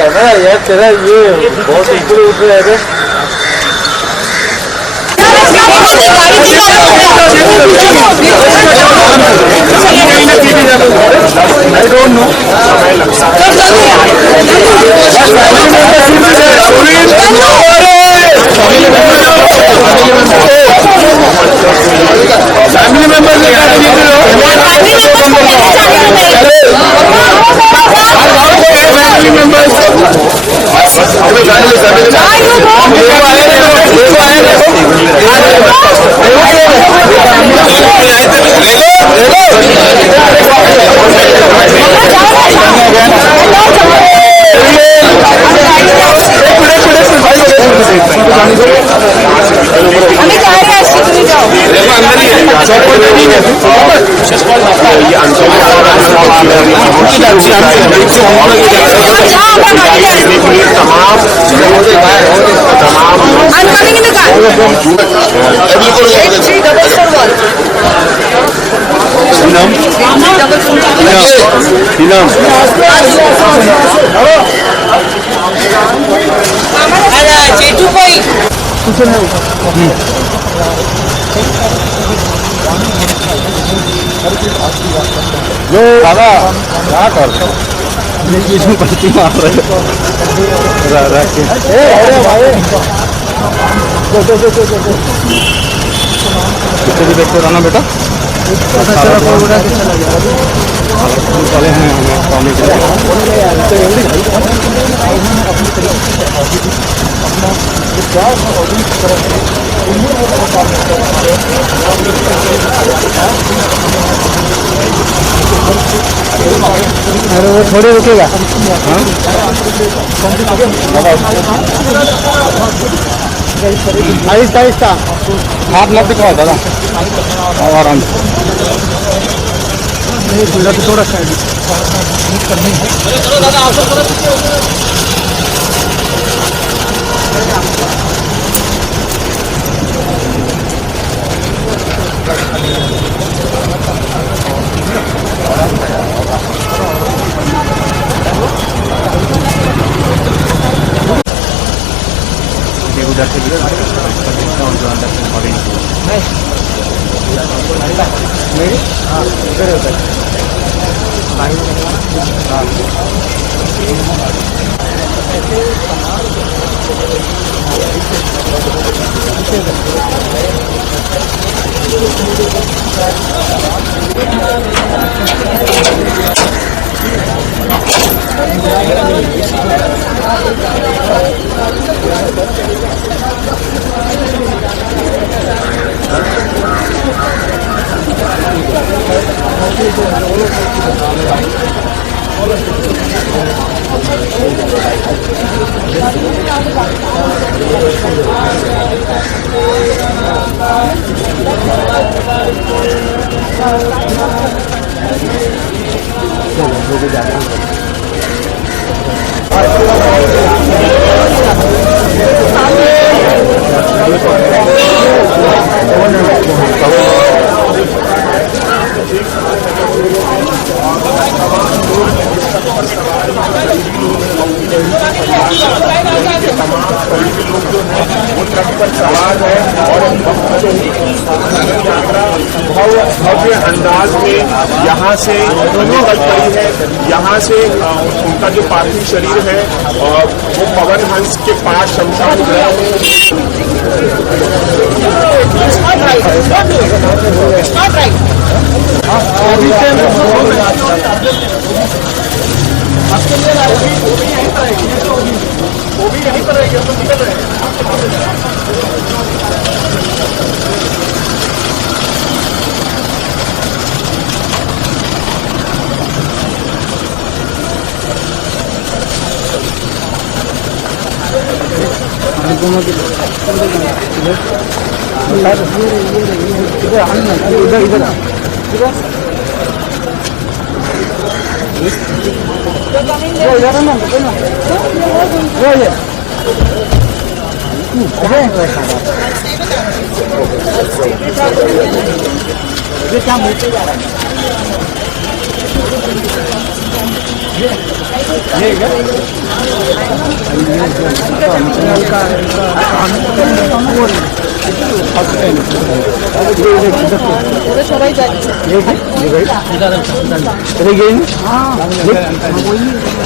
Camera यार तेरा ये बहुत ऊपर उठ रहा है। I don't know. Family members दादा क्या कर इसमें पलटी मार रहे कितने भी देखते रहना बेटा चले हैं हमें अरे वो थोड़ी रुकेगा। आहिस्ता आहिस्ता हाथ मत दिखाओ दादा आराम से थोड़ा साइड चलो दादा भव्य अंदाज में यहाँ से निकल पड़ी है। यहाँ से उनका जो पार्थिव शरीर है वो पवन हंस के पास शमशान गृह वो भी यहीं पर रहेगी, तो निकल रहे हैं। ये क्या मिलते जा रहा है। ওরা সবাই যাচ্ছে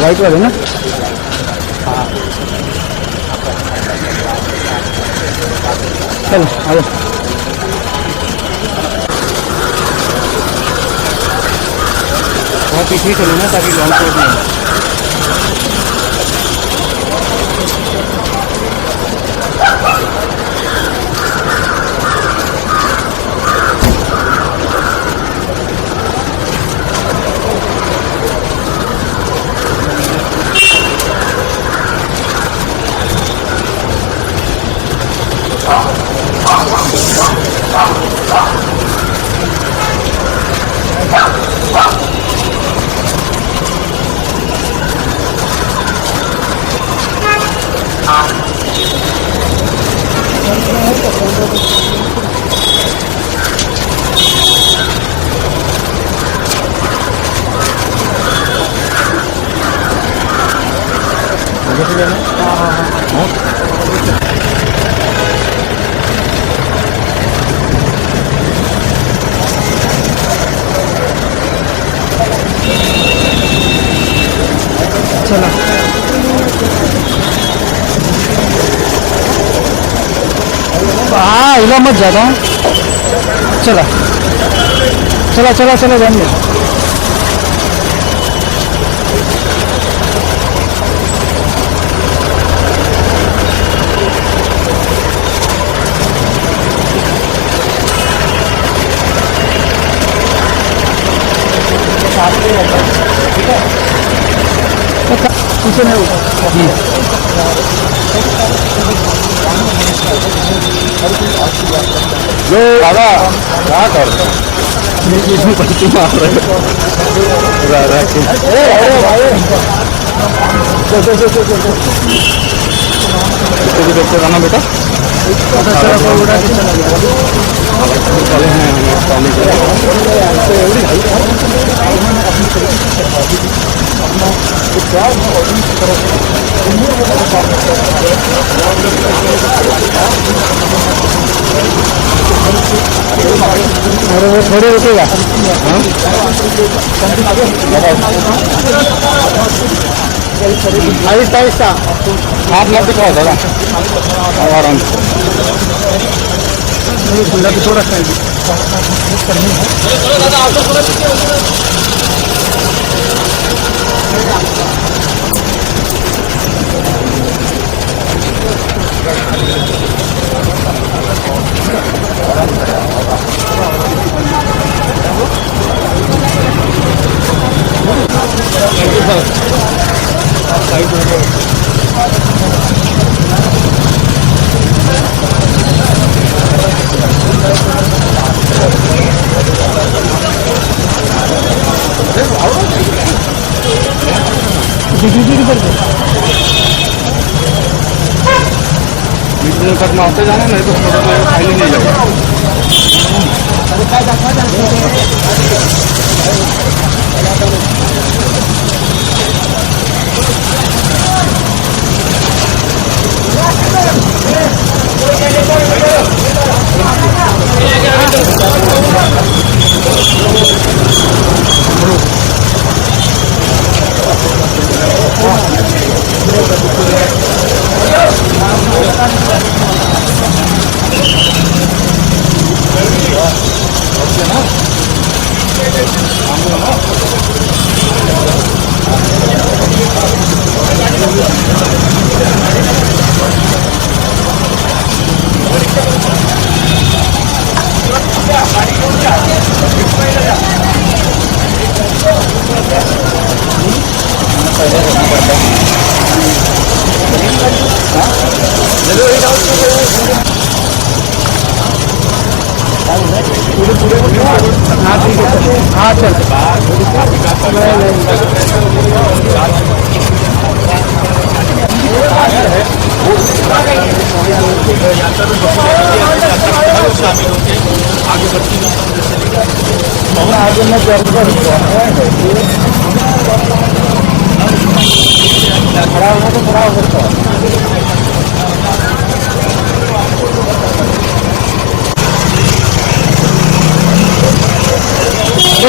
वाइट वाले ना चलो आ जाओ बहुत पीछे चलो ना ताकि लॉन्ग शॉट नहीं चलो हाँ हिला मत ज़्यादा चला चला चला चला जाएंगे पीछे नहीं जो दादा क्या कर इसमें पलटी मार रहे देखते रहना बेटा चले हैं अरे वो थोड़े रुकेगा आहिस्ता आहिस्ता हाथ मत दिखाओ दादा आराम से खुला भी थोड़ा सा तक मारते जाना नहीं तो खाली नहीं लगेगा हाँ चल आगे मैं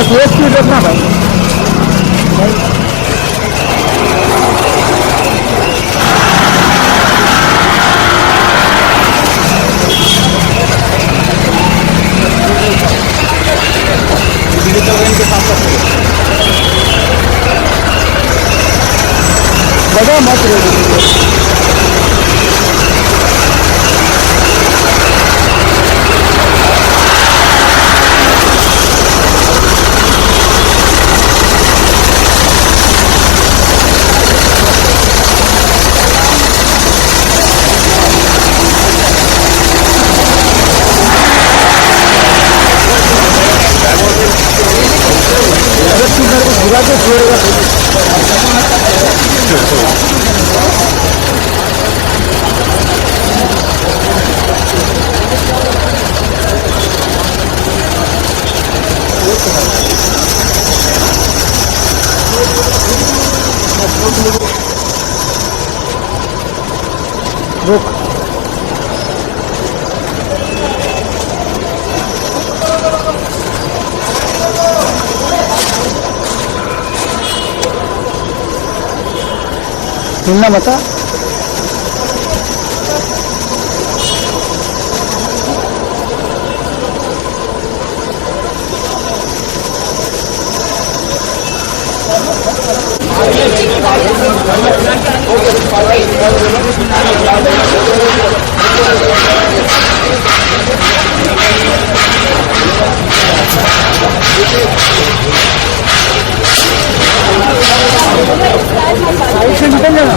बस ये स्पीड रखना भाई। बड़ा मत रे। अगर तू मेरे को गिरा के छोड़ेगा रुक। हिलना बता। साइड से निकल जाना।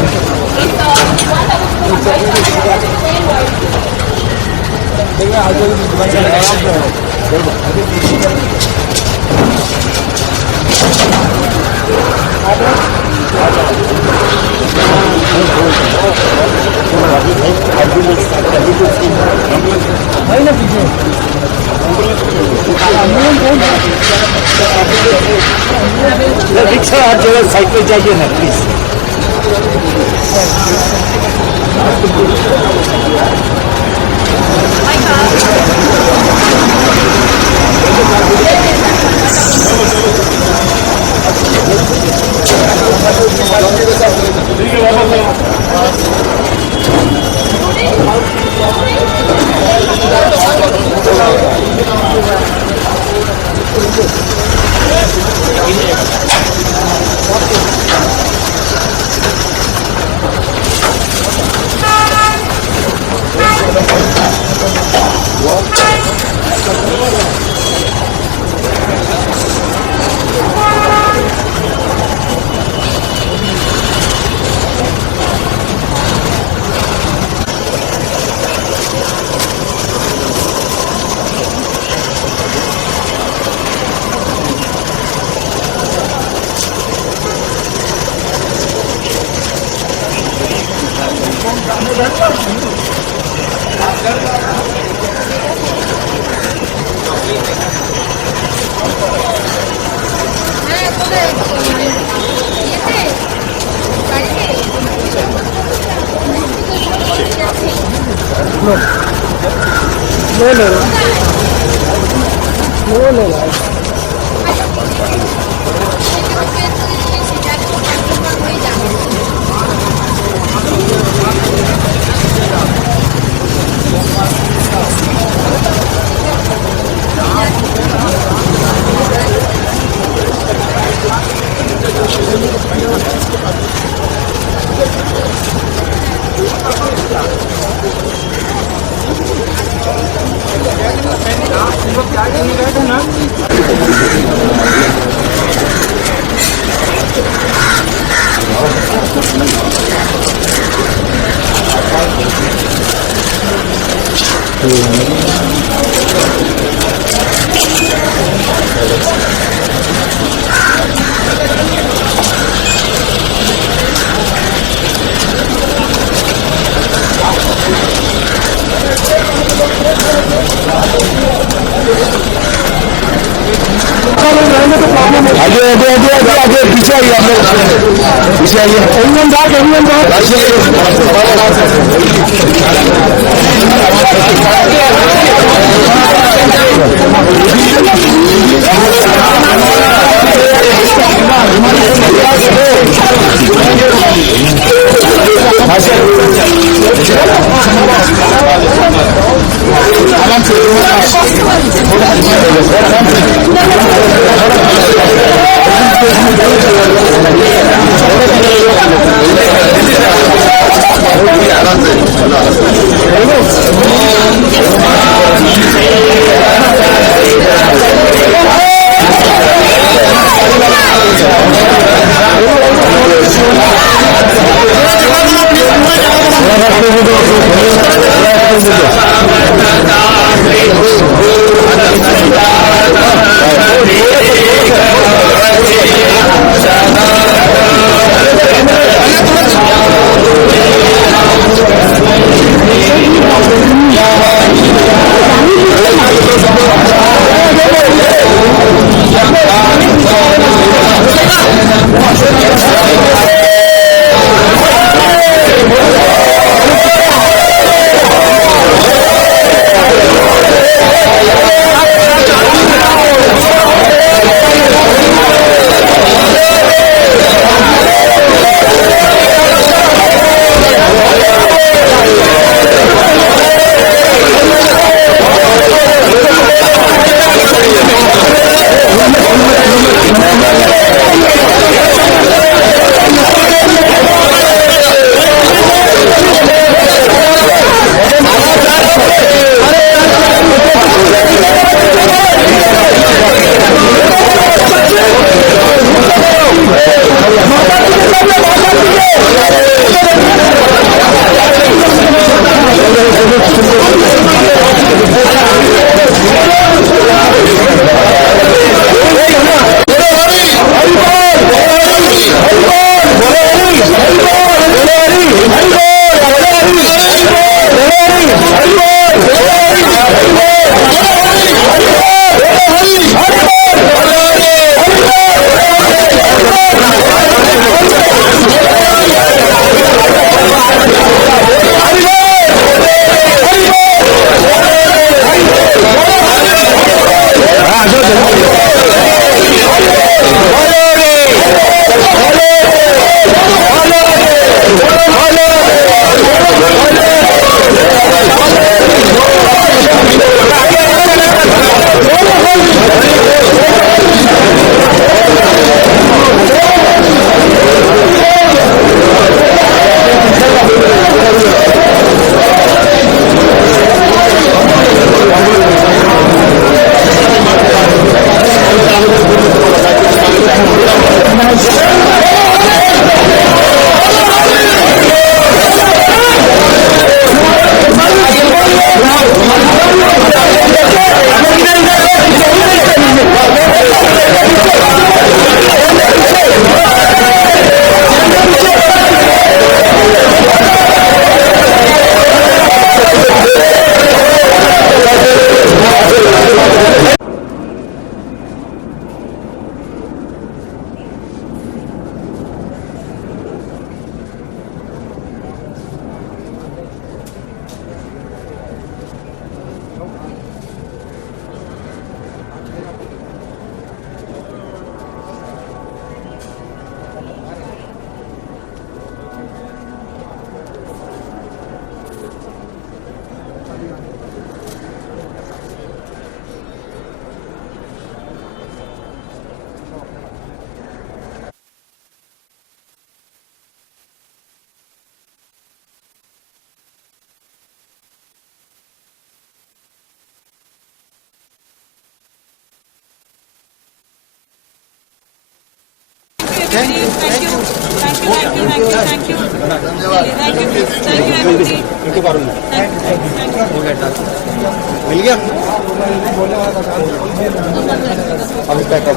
भाई ना पीछे रिक्शा हर जगह साइकिल चाहिए ना प्लीज। ले ले वो ले लो। आगे आगे आगे आगे आगे पीछे आइए आप लोग पीछे आइए एवरीवन बैक एवरीवन बैक मिल गया अभी पैक कर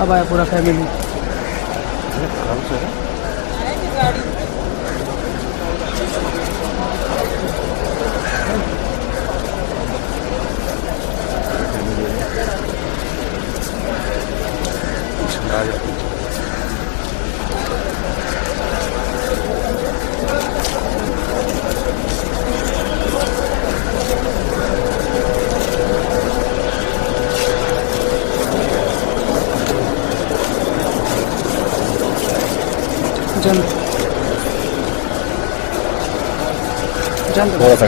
अब आया पूरा फैमिली थोड़ा सा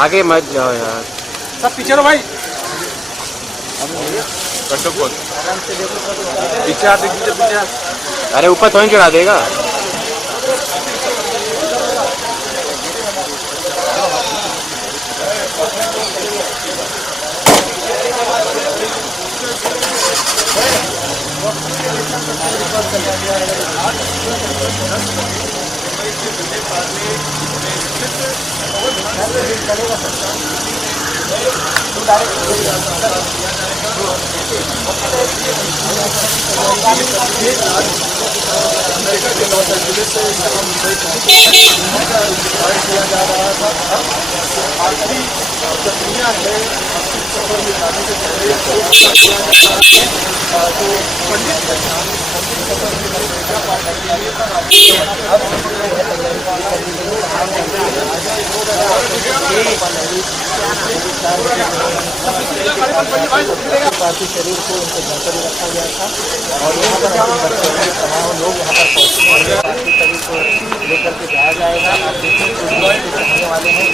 आगे मत जाओ यार, सब पीछे लो भाई पीछे आते पीछे। अरे ऊपर तो नहीं चढ़ा देगा। पार्थिव शरीर को उनके घर पर ही रखा गया था और यहाँ पर तमाम लोग यहाँ पर पहुँचे पार्थिव शरीर को लेकर के जाया जाएगा। आप देखिए रहने वाले हैं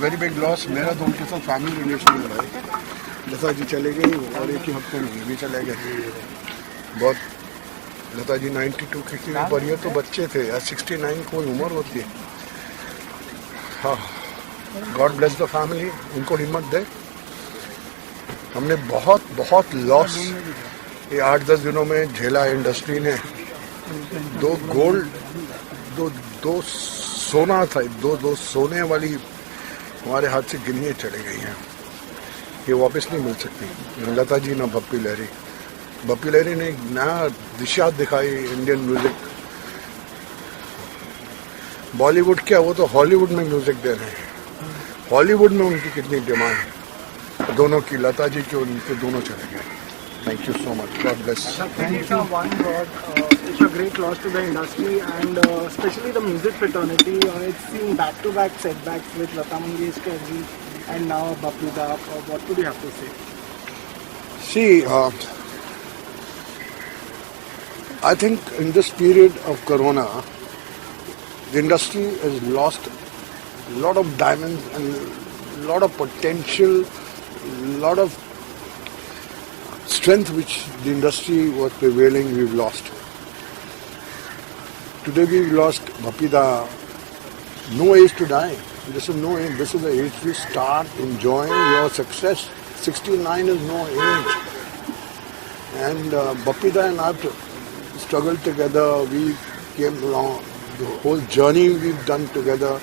वेरी बिग लॉस। मेरा तो उनके साथ फैमिली रिलेशन में रहा, जैसा जी चले गए और एक ही हफ्ते में भी चले गए। बहुत लता जी 92 की थी पर ये तो बच्चे थे यार, 69 कोई उम्र होती है। हाँ, गॉड ब्लेस द फैमिली, उनको हिम्मत दे। हमने बहुत बहुत लॉस ये 8-10 दिनों में झेला इंडस्ट्री ने। 2 गोल्ड, दो सोना था, दो सोने वाली हमारे हाथ से गिनिए चले गई हैं। ये वापस नहीं मिल सकती। लता जी ना बप्पी लहरी। बप्पी लहरी ने एक नया दिशा दिखाई इंडियन म्यूजिक। बॉलीवुड क्या, वो तो हॉलीवुड में म्यूजिक दे रहे हैं। हॉलीवुड में उनकी कितनी डिमांड है, दोनों की, लता जी की और उनके, दोनों चले गए। Thank you so much. God bless. Thank you. One God, it's a great loss to the industry and especially the music fraternity. It's seen back-to-back setbacks with Lata Mangeshkar ji and now Bappi Da. What would you have to say? See, I think in this period of Corona, the industry has lost a lot of diamonds and a lot of potential, a lot of strength which the industry was prevailing, we've lost. Today we've lost Bappi Da. No age to die. This is no age. This is the age to start enjoying your success. 69 is no age. And Bappi Da and I struggled together. We came along. The whole journey we've done together.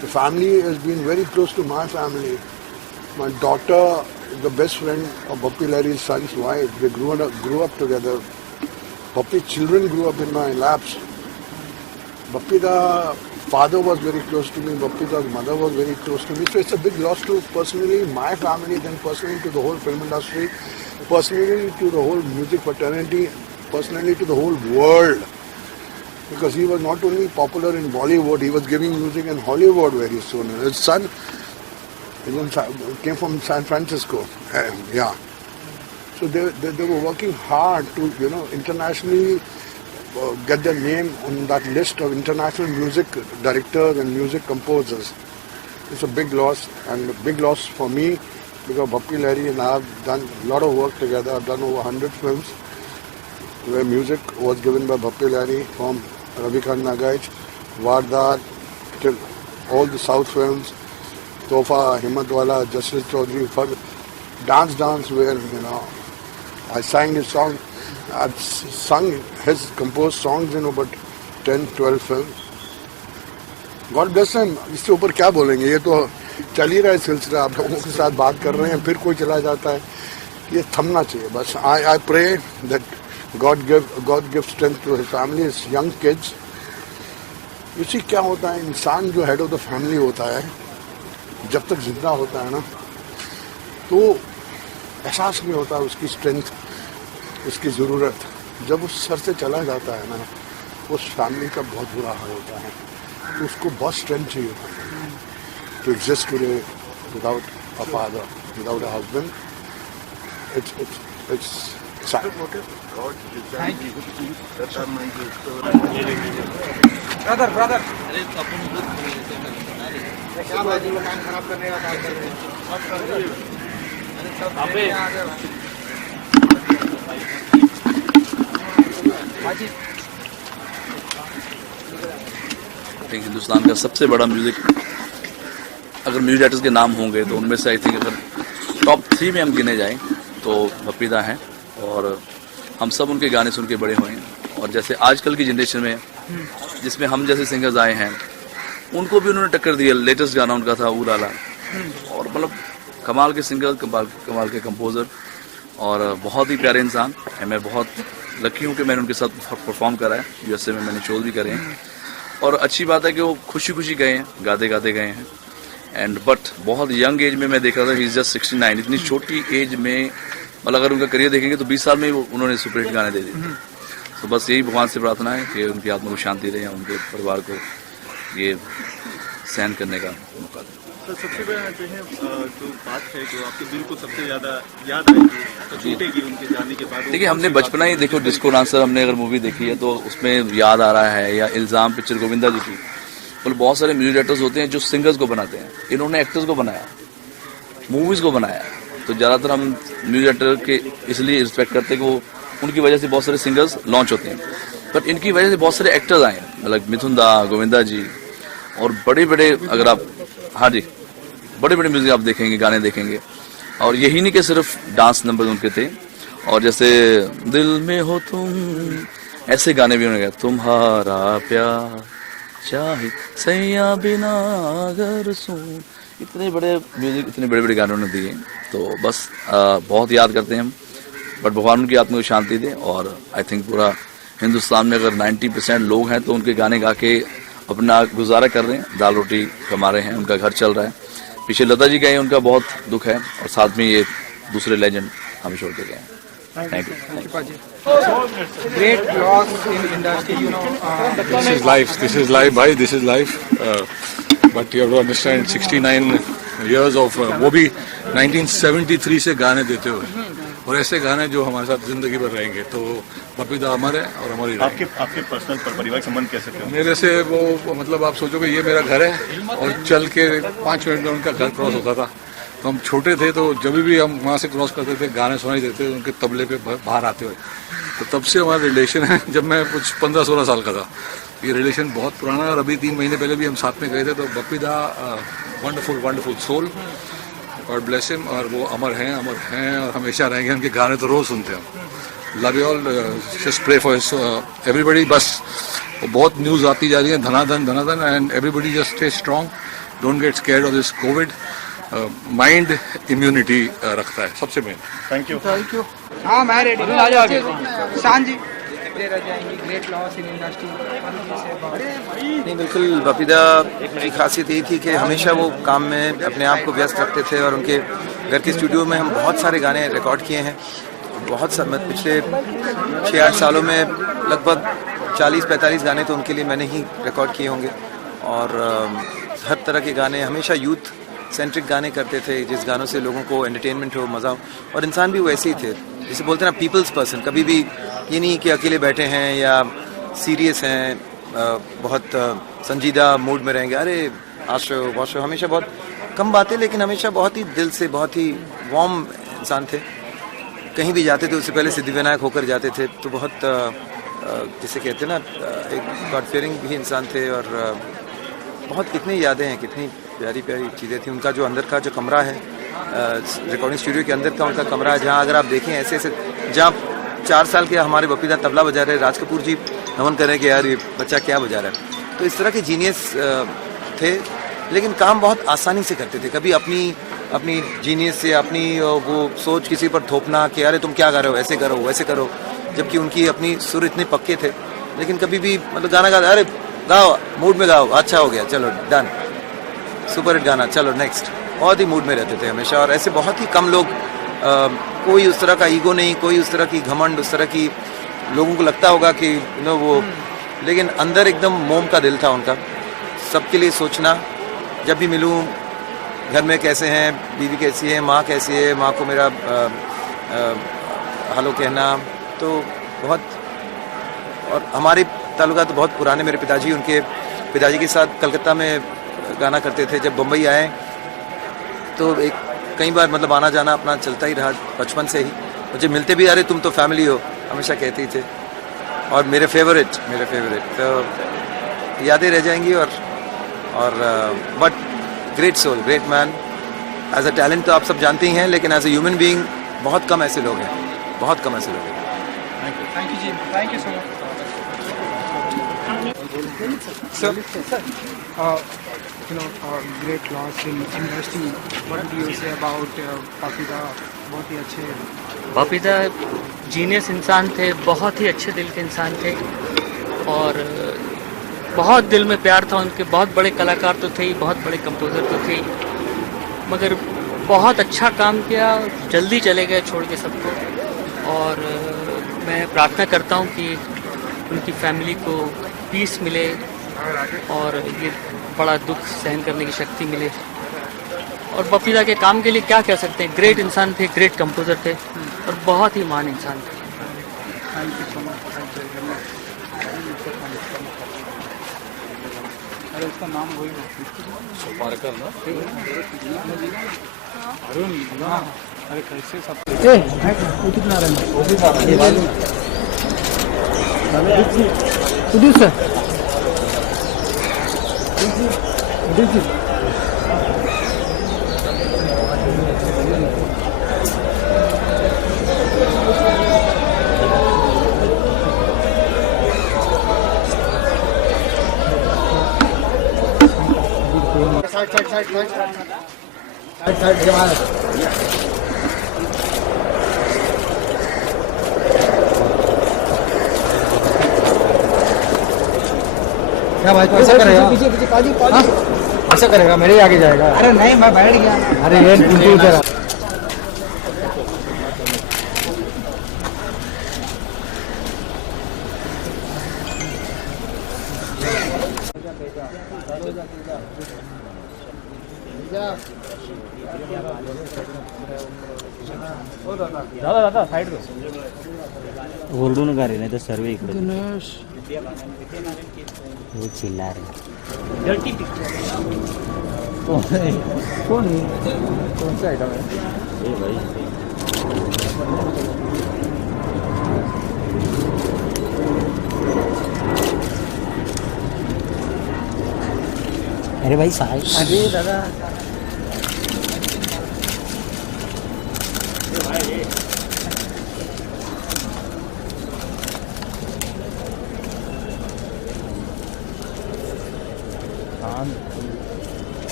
The family has been very close to my family. My daughter, the best friend of Bappi Lahiri's son's wife, they grew up together. Bappi's children grew up in my laps. Bappi Da's father was very close to me. Bappi Da's mother was very close to me. So it's a big loss to personally my family, then personally to the whole film industry, personally to the whole music fraternity, personally to the whole world. Because he was not only popular in Bollywood, he was giving music in Hollywood very soon. His son came from San Francisco. Yeah. So they were working hard to, internationally get their name on that list of international music directors and music composers. It's a big loss, and a big loss for me because Bappi Lahiri and I have done a lot of work together. I've done over 100 films where music was given by Bappi Lahiri, from Ravikant Nagaich, Vardat, till all the South films, Tofa, Himmatwala, Justice Chaudhary, for Dance where, I sang his song. I've sung his composed songs in about 10, 12 films. God bless him. इससे ऊपर क्या बोलेंगे, ये तो चल ही रहा है सिलसिला, आप लोगों के साथ बात कर रहे हैं, फिर कोई चला जाता है, ये थमना चाहिए बस. I pray that God give strength to his family, his young kids. You see क्या होता है, इंसान जो head of the family होता है, जब तक जिंदा होता है ना, तो एहसास नहीं होता उसकी स्ट्रेंथ, उसकी ज़रूरत. जब उस सर से चला जाता है ना, उस फैमिली का बहुत बुरा हाल होता है. तो उसको बहुत स्ट्रेंथ चाहिए to exist today without a father, without a husband. It's sad. Brother. Hindustan का सबसे बड़ा म्यूजिक, अगर म्यूजिक डायरेक्टर्स के नाम होंगे तो उनमें से आई थिंक अगर टॉप 3 में हम गिने जाएं तो बप्पी दा हैं. और हम सब उनके गाने सुन के बड़े हुए हैं. और जैसे आजकल की जनरेशन में जिसमें हम जैसे सिंगर्स आए हैं, उनको भी उन्होंने टक्कर दी है. लेटेस्ट गाना उनका था ऊलाला, और मतलब कमाल के सिंगर, कमाल के कंपोजर, और बहुत ही प्यारे इंसान. मैं बहुत लकी हूँ कि मैंने उनके साथ परफॉर्म करा है. यूएसए में मैंने शोज भी करे हैं, और अच्छी बात है कि वो खुशी गए हैं, गाते गए हैं. एंड बट बहुत यंग एज में मैं देख रहा था, ही इज जस्ट 69. इतनी छोटी एज में, मतलब अगर उनका करियर देखेंगे तो 20 साल में उन्होंने सुपरहिट गाने दे दिए. तो बस यही भगवान से प्रार्थना है कि उनकी आत्मा को शांति रहे, उनके परिवार को ये सहन करने का मौका दे. तो सबसे बड़ा जो बात है जो आपके दिल को सबसे ज़्यादा याद आएगी, तो छूटेगी उनके जाने के बाद. देखिए, हमने बचपना ही, देखो डिस्को डांसर हमने अगर मूवी देखी है तो उसमें याद आ रहा है, या इल्ज़ाम पिक्चर गोविंदा जी की. मतलब बहुत सारे म्यूजिक डायरेक्टर्स होते हैं जो सिंगर्स को बनाते हैं. इन्होंने एक्टर्स को बनाया, मूवीज़ को बनाया. तो ज़्यादातर हम म्यूजिक डायरेक्टर के इसलिए रिस्पेक्ट करते हैं कि वो उनकी वजह से बहुत सारे सिंगर्स लॉन्च होते हैं, बट इनकी वजह से बहुत सारे एक्टर्स आए, मतलब मिथुन दा, गोविंदा जी, और बड़े बड़े, अगर आप, हाँ जी, बड़े बड़े म्यूजिक आप देखेंगे, गाने देखेंगे, और यही नहीं कि सिर्फ डांस नंबर उनके थे, और जैसे दिल में हो तुम, ऐसे गाने भी उन्होंने गाए, तुम्हारा प्यार चाहे सैया बिना अगर सुन, इतने बड़े म्यूजिक, इतने बड़े बड़े गाने उन्होंने दिए। तो बस बहुत याद करते हैं हम, बट भगवान उनकी आत्मा को शांति दे। और आई थिंक पूरा हिंदुस्तान में अगर 90% लोग हैं तो उनके गाने गा के अपना गुजारा कर रहे हैं, दाल रोटी कमा रहे हैं, उनका घर चल रहा है। पीछे लता जी गए, उनका बहुत दुख है, और साथ में ये दूसरे लेजेंड हमें छोड़ के गए हैं। Thank you. Great loss in industry, you know. This is life. This is life, bhai. This is life. But you have to understand, 69 years of वो भी 1973 से गाने देते हुए, और ऐसे गाने जो हमारे साथ जिंदगी भर रहेंगे। तो बपीदा अमर है और हमारी आपके पर्सनल पारिवारिक संबंध कैसे थे? मेरे से वो मतलब आप सोचोगे ये मेरा घर है, और चल के 5 मिनट में उनका घर क्रॉस होता था। तो हम छोटे थे, तो जब भी हम वहाँ से क्रॉस करते थे गाने सुनाई देते थे उनके तबले पे बाहर आते हुए। तो तब से हमारा रिलेशन है, जब मैं कुछ 15-16 साल का था। ये रिलेशन बहुत पुराना है, और अभी 3 महीने पहले भी हम साथ में गए थे। तो Bappida wonderful soul, God bless him, और वो अमर हैं और हमेशा रहेंगे। उनके गाने तो रोज सुनते हैं हम। Love you all, just pray for everybody. बस बहुत न्यूज़ आती जा रही है, धनाधन, and everybody just stay strong, don't get scared of this covid. Mind immunity रखता है सबसे मेन। Thank you. हाँ, मैं रेडी हूँ। आ जाओ शान जी। रह जाएंगी, ग्रेट लॉस इन इंडस्ट्री। नहीं, बिल्कुल बपीदा की खासियत यही थी कि हमेशा वो काम में अपने आप को व्यस्त रखते थे, और उनके घर के स्टूडियो में हम बहुत सारे गाने रिकॉर्ड किए हैं। बहुत सब पिछले 6-8 सालों में लगभग 40-45 गाने तो उनके लिए मैंने ही रिकॉर्ड किए होंगे। और हर तरह के गाने, हमेशा यूथ सेंट्रिक गाने करते थे, जिस गानों से लोगों को एंटरटेनमेंट हो, मज़ा हो। और इंसान भी वैसे ही थे, जिसे बोलते हैं ना पीपल्स पर्सन। कभी भी ये नहीं कि अकेले बैठे हैं या सीरियस हैं, बहुत संजीदा मूड में रहेंगे, अरे आशो वाशो, हमेशा बहुत कम बातें, लेकिन हमेशा बहुत ही दिल से, बहुत ही वार्म इंसान थे। कहीं भी जाते थे उससे पहले सिद्धिविनायक होकर जाते थे। तो बहुत जिसे कहते हैं ना, एक गॉड फियरिंग भी इंसान थे। और बहुत कितनी यादें हैं, कितनी प्यारी प्यारी चीज़ें थी। उनका जो अंदर का जो कमरा है, रिकॉर्डिंग स्टूडियो के अंदर का उनका कमरा है, जहाँ अगर आप देखें ऐसे ऐसे, जहाँ 4 साल के हमारे बपीदा तबला बजा रहे, राज कपूर जी नमन कर रहे हैं कि यार ये बच्चा क्या बजा रहा है। तो इस तरह के जीनियस थे, लेकिन काम बहुत आसानी से करते थे। कभी अपनी जीनियस से अपनी वो सोच किसी पर थोपना कि अरे तुम क्या गा रहे हो, ऐसे करो वैसे करो, जबकि उनकी अपनी सुर इतने पक्के थे। लेकिन कभी भी मतलब गाना गा, अरे गाओ, मूड में गाओ, अच्छा हो गया, चलो डन, सुपर हिट गाना, चलो नेक्स्ट। बहुत ही मूड में रहते थे हमेशा। और ऐसे बहुत ही कम लोग, कोई उस तरह का ईगो नहीं, कोई उस तरह की घमंड, उस तरह की, लोगों को लगता होगा कि वो, लेकिन अंदर एकदम मोम का दिल था उनका। सबके लिए सोचना, जब भी मिलूं, घर में कैसे हैं, बीवी कैसी है, माँ कैसी है, माँ को मेरा हेलो कहना, तो बहुत। और हमारे ताल्लुका तो बहुत पुराने, मेरे पिताजी, उनके पिताजी के साथ कलकत्ता में गाना करते थे। जब बम्बई आए तो एक कई बार मतलब आना जाना अपना चलता ही रहा बचपन से ही। मुझे मिलते भी, अरे तुम तो फैमिली हो, हमेशा कहते ही थे। और मेरे फेवरेट तो यादें रह जाएंगी। और but great soul, great man. As a talent तो आप सब जानते ही हैं, लेकिन एज अ ह्यूमन बीइंग बहुत कम ऐसे लोग हैं, बहुत कम ऐसे लोग हैं। थैंक यू जी, thank you so much sir. Great loss in industry. What do you say about Bappida? बहुत ही अच्छे बपीदा जीनियस इंसान थे, बहुत ही अच्छे दिल के इंसान थे, और बहुत दिल में प्यार था उनके। बहुत बड़े कलाकार तो थे ही, बहुत बड़े कंपोज़र तो थे ही, मगर बहुत अच्छा काम किया, जल्दी चले गए छोड़ के सबको। और मैं प्रार्थना करता हूँ कि उनकी फैमिली को पीस मिले, और ये बड़ा दुख सहन करने की शक्ति मिले। और बपीदा के काम के लिए क्या कह सकते हैं, ग्रेट इंसान थे, ग्रेट कंपोज़र थे, और बहुत ही महान इंसान थे। Thank you so much. इसका नाम वही पारकर ना अरुण हाँ अरे कैसे सब कितना सर क्या भाई ऐसा करेगा पीछे पीछे पाजी ऐसा करेगा मेरे ही आगे जाएगा अरे नहीं मैं बैठ गया अरे ये पिंटू इधर दादा साइड ओरडू नका रे नाही तर सर्व इकडे वो चिल्ला रहे कौन सा आइटम है ए भाई अरे भाई साइड अरे दादा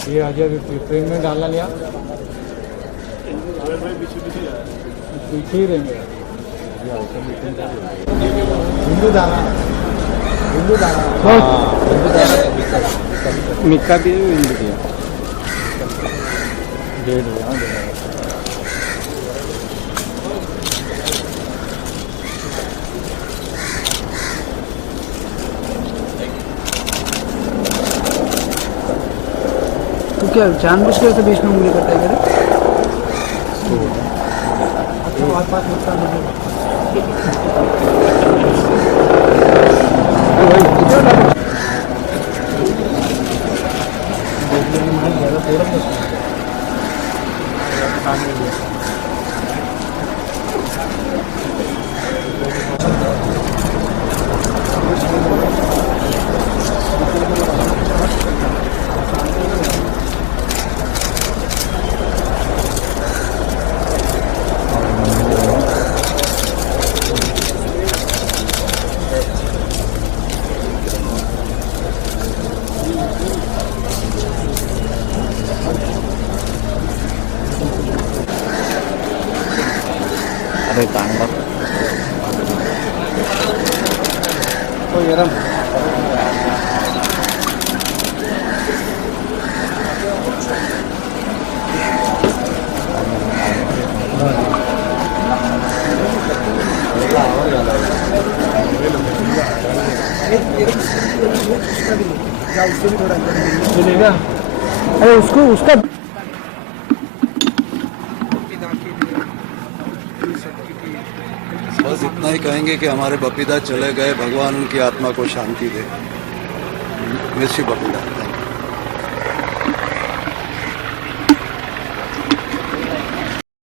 ये आ जाए ट्रेन में डालना लिया पीछे ही रहेंगे हिंदू दाना मिक्का भी हिंदू किया दे दो तो क्या जानबूझ के तो बीच में उंगली करता है अरे कांगा तो यार मिलेगा अरे उसको उसका बस इतना ही कहेंगे कि हमारे बपीदा चले गए, भगवान उनकी आत्मा को शांति दे। Miss you Bappida.